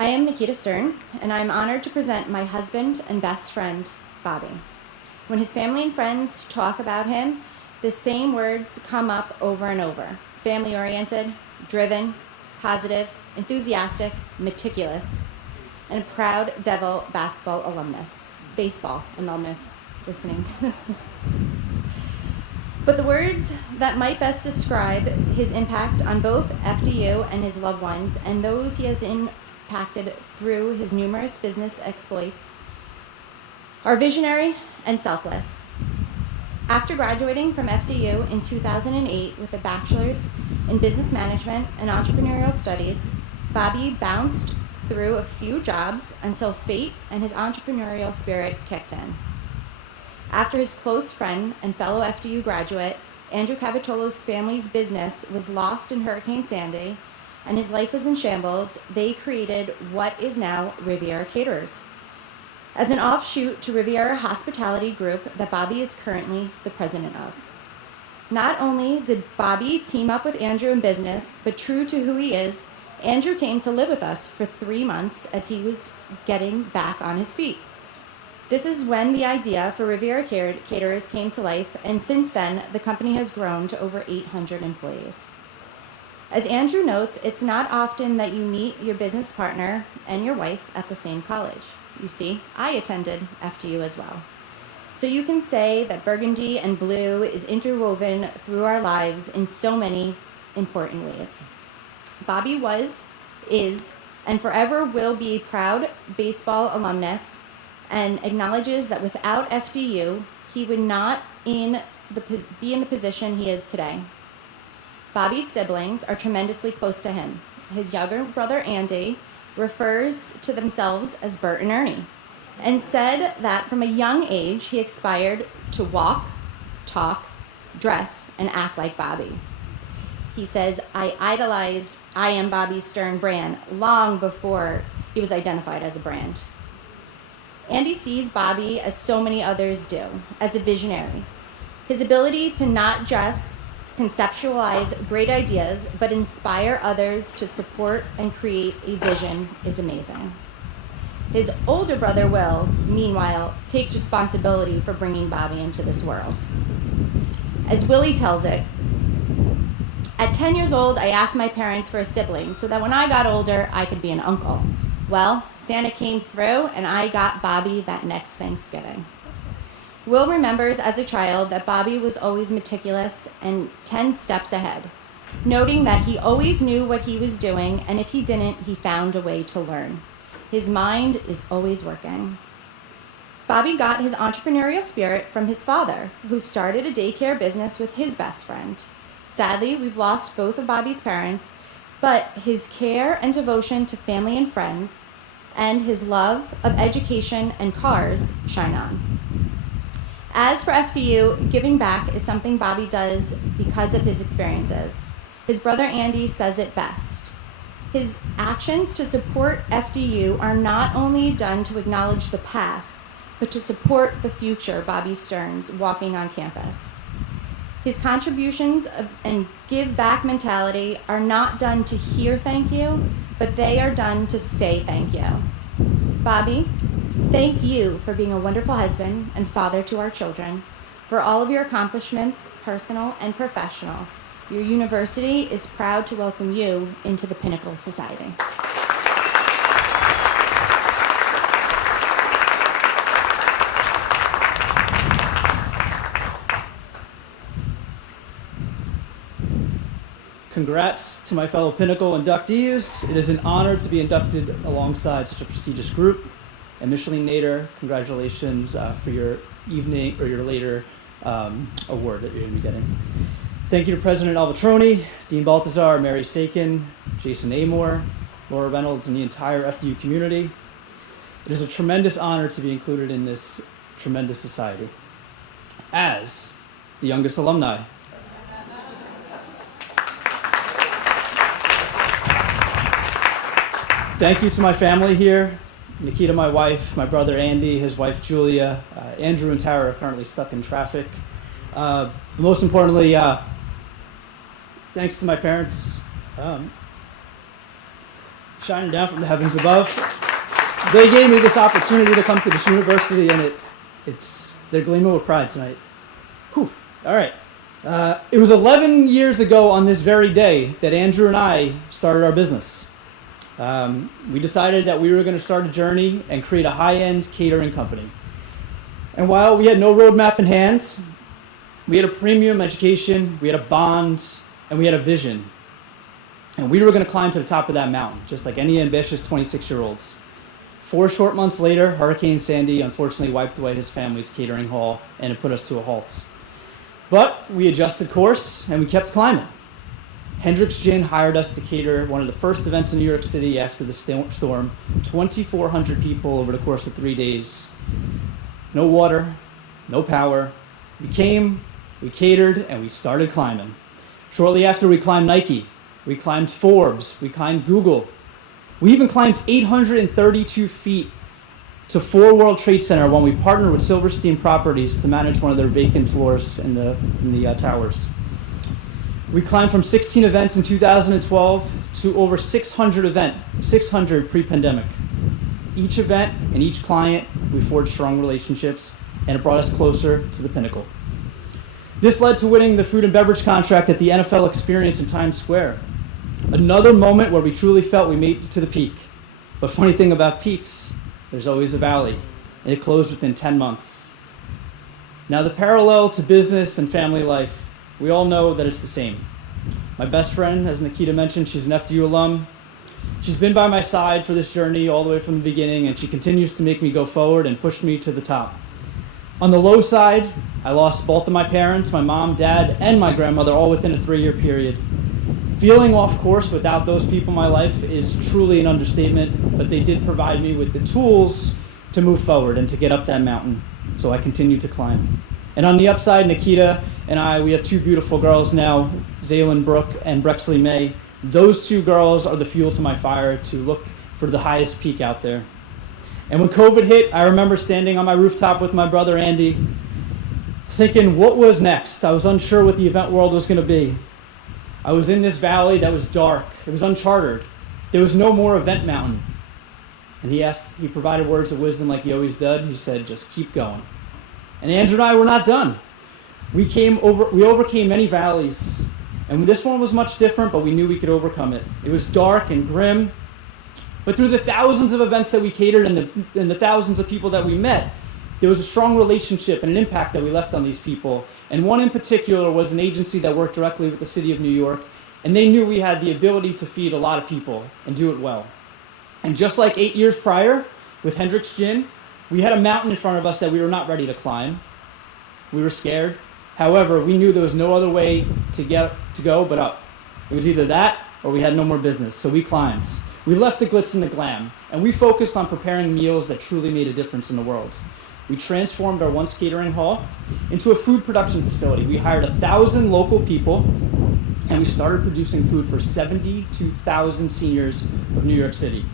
I am Nikita Stern, and I'm honored to present my husband and best friend, Bobby. When his family and friends talk about him, the same words come up over and over. Family-oriented, driven, positive, enthusiastic, meticulous, and a proud Devil baseball alumnus listening. But the words that might best describe his impact on both FDU and his loved ones and those he has impacted through his numerous business exploits are visionary and selfless. After graduating from FDU in 2008 with a bachelor's in business management and entrepreneurial studies, Bobby bounced through a few jobs until fate and his entrepreneurial spirit kicked in. After his close friend and fellow FDU graduate, Andrew Cavitolo's family's business was lost in Hurricane Sandy and his life was in shambles, they created what is now Riviera Caterers, as an offshoot to Riviera Hospitality Group that Bobby is currently the president of. Not only did Bobby team up with Andrew in business, but true to who he is, Andrew came to live with us for 3 months as he was getting back on his feet. This is when the idea for Riviera Caterers came to life, and since then, the company has grown to over 800 employees. As Andrew notes, it's not often that you meet your business partner and your wife at the same college. You see, I attended FDU as well. So you can say that burgundy and blue is interwoven through our lives in so many important ways. Bobby was, is, and forever will be a proud baseball alumnus and acknowledges that without FDU, he would not be in the position he is today. Bobby's siblings are tremendously close to him. His younger brother, Andy, refers to themselves as Bert and Ernie, and said that from a young age, he aspired to walk, talk, dress, and act like Bobby. He says, I idolized I Am Bobby Stern brand long before he was identified as a brand. Andy sees Bobby, as so many others do, as a visionary. His ability to not just conceptualize great ideas, but inspire others to support and create a vision is amazing. His older brother, Will, meanwhile, takes responsibility for bringing Bobby into this world. As Willie tells it, at 10 years old, I asked my parents for a sibling so that when I got older, I could be an uncle. Well, Santa came through and I got Bobby that next Thanksgiving. Will remembers as a child that Bobby was always meticulous and 10 steps ahead, noting that he always knew what he was doing, and if he didn't, he found a way to learn. His mind is always working. Bobby got his entrepreneurial spirit from his father, who started a daycare business with his best friend. Sadly, we've lost both of Bobby's parents, but his care and devotion to family and friends and his love of education and cars shine on. As for FDU, giving back is something Bobby does because of his experiences. His brother Andy says it best. His actions to support FDU are not only done to acknowledge the past, but to support the future Bobby Stern's walking on campus. His contributions and give back mentality are not done to hear thank you, but they are done to say thank you. Bobby, thank you for being a wonderful husband and father to our children, for all of your accomplishments, personal and professional. Your university is proud to welcome you into the PINNACLE Society. Congrats to my fellow Pinnacle inductees. It is an honor to be inducted alongside such a prestigious group. And Micheline Nader, congratulations for your evening or your later award that you're going to be getting. Thank you to President Albatroni, Dean Balthazar, Mary Sakin, Jason Amor, Laura Reynolds, and the entire FDU community. It is a tremendous honor to be included in this tremendous society. As the youngest alumni, thank you to my family here, Nikita, my wife, my brother Andy, his wife Julia, Andrew and Tara are currently stuck in traffic. Most importantly, thanks to my parents. shining down from the heavens above. They gave me this opportunity to come to this university, and they're gleaming with pride tonight. Whew. All right. It was 11 years ago on this very day that Andrew and I started our business. We decided that we were going to start a journey and create a high-end catering company. And while we had no roadmap in hand, we had a premium education, we had a bond, and we had a vision. And we were going to climb to the top of that mountain, just like any ambitious 26-year-olds. 4 short months later, Hurricane Sandy unfortunately wiped away his family's catering hall, and it put us to a halt. But we adjusted course, and we kept climbing. Hendrick's Gin hired us to cater one of the first events in New York City after the storm, 2,400 people over the course of 3 days. No water, no power. We came, we catered, and we started climbing. Shortly after, we climbed Nike, we climbed Forbes, we climbed Google. We even climbed 832 feet to 4 World Trade Center when we partnered with Silverstein Properties to manage one of their vacant floors in the towers. We climbed from 16 events in 2012 to over 600 pre-pandemic. Each event and each client, we forged strong relationships, and it brought us closer to the pinnacle. This led to winning the food and beverage contract at the NFL Experience in Times Square. Another moment where we truly felt we made it to the peak. But funny thing about peaks, there's always a valley, and it closed within 10 months. Now the parallel to business and family life, we all know that it's the same. My best friend, as Nikita mentioned, she's an FDU alum. She's been by my side for this journey all the way from the beginning, and she continues to make me go forward and push me to the top. On the low side, I lost both of my parents, my mom, dad, and my grandmother, all within a 3-year period. Feeling off course without those people in my life is truly an understatement, but they did provide me with the tools to move forward and to get up that mountain. So I continue to climb. And on the upside, Nikita and I, we have 2 beautiful girls now, Zaylin Brooke and Brexley May. Those 2 girls are the fuel to my fire to look for the highest peak out there. And when COVID hit, I remember standing on my rooftop with my brother Andy, thinking, what was next? I was unsure what the event world was going to be. I was in this valley that was dark. It was uncharted. There was no more event mountain. And he provided words of wisdom like he always did. He said, just keep going. And Andrew and I were not done. We overcame many valleys. And this one was much different, but we knew we could overcome it. It was dark and grim. But through the thousands of events that we catered and the thousands of people that we met, there was a strong relationship and an impact that we left on these people. And one in particular was an agency that worked directly with the city of New York, and they knew we had the ability to feed a lot of people and do it well. And just like 8 years prior with Hendrick's Gin, we had a mountain in front of us that we were not ready to climb. We were scared. However, we knew there was no other way to go but up. It was either that or we had no more business, so we climbed. We left the glitz and the glam, and we focused on preparing meals that truly made a difference in the world. We transformed our once catering hall into a food production facility. We hired 1,000 local people, and we started producing food for 72,000 seniors of New York City.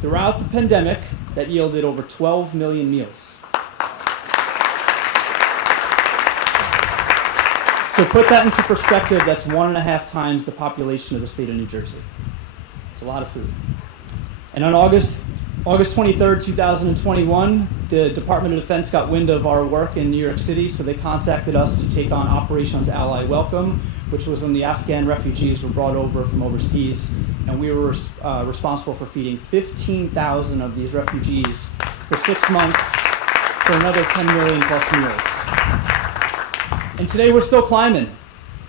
Throughout the pandemic, that yielded over 12 million meals. So put that into perspective, that's 1.5 times the population of the state of New Jersey. It's a lot of food. And on August 23rd, 2021, the Department of Defense got wind of our work in New York City, so they contacted us to take on Operations Ally Welcome, which was when the Afghan refugees were brought over from overseas, and we were responsible for feeding 15,000 of these refugees for 6 months for another 10 million plus meals. And today we're still climbing.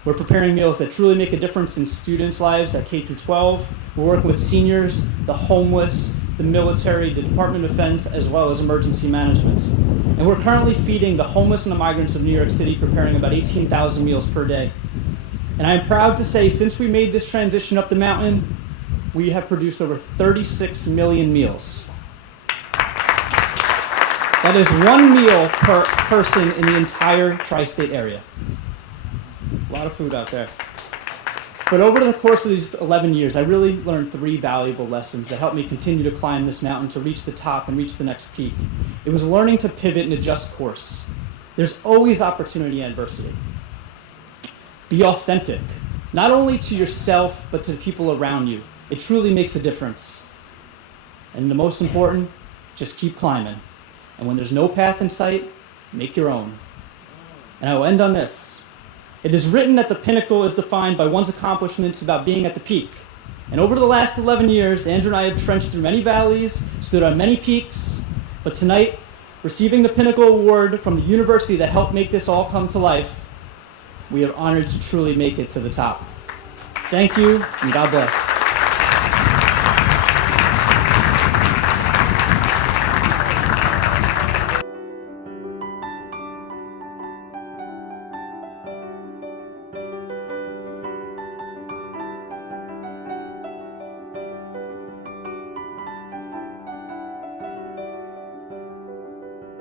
We're preparing meals that truly make a difference in students' lives at K through 12. We're working with seniors, the homeless, the military, the Department of Defense, as well as emergency management. And we're currently feeding the homeless and the migrants of New York City, preparing about 18,000 meals per day. And I'm proud to say, since we made this transition up the mountain, we have produced over 36 million meals. That is 1 meal per person in the entire tri-state area. A lot of food out there. But over the course of these 11 years, I really learned 3 valuable lessons that helped me continue to climb this mountain to reach the top and reach the next peak. It was learning to pivot and adjust course. There's always opportunity and adversity. Be authentic, not only to yourself, but to the people around you. It truly makes a difference. And the most important, just keep climbing. And when there's no path in sight, make your own. And I will end on this. It is written that the pinnacle is defined by one's accomplishments about being at the peak. And over the last 11 years, Andrew and I have trenched through many valleys, stood on many peaks, but tonight, receiving the Pinnacle Award from the university that helped make this all come to life, we are honored to truly make it to the top. Thank you, and God bless.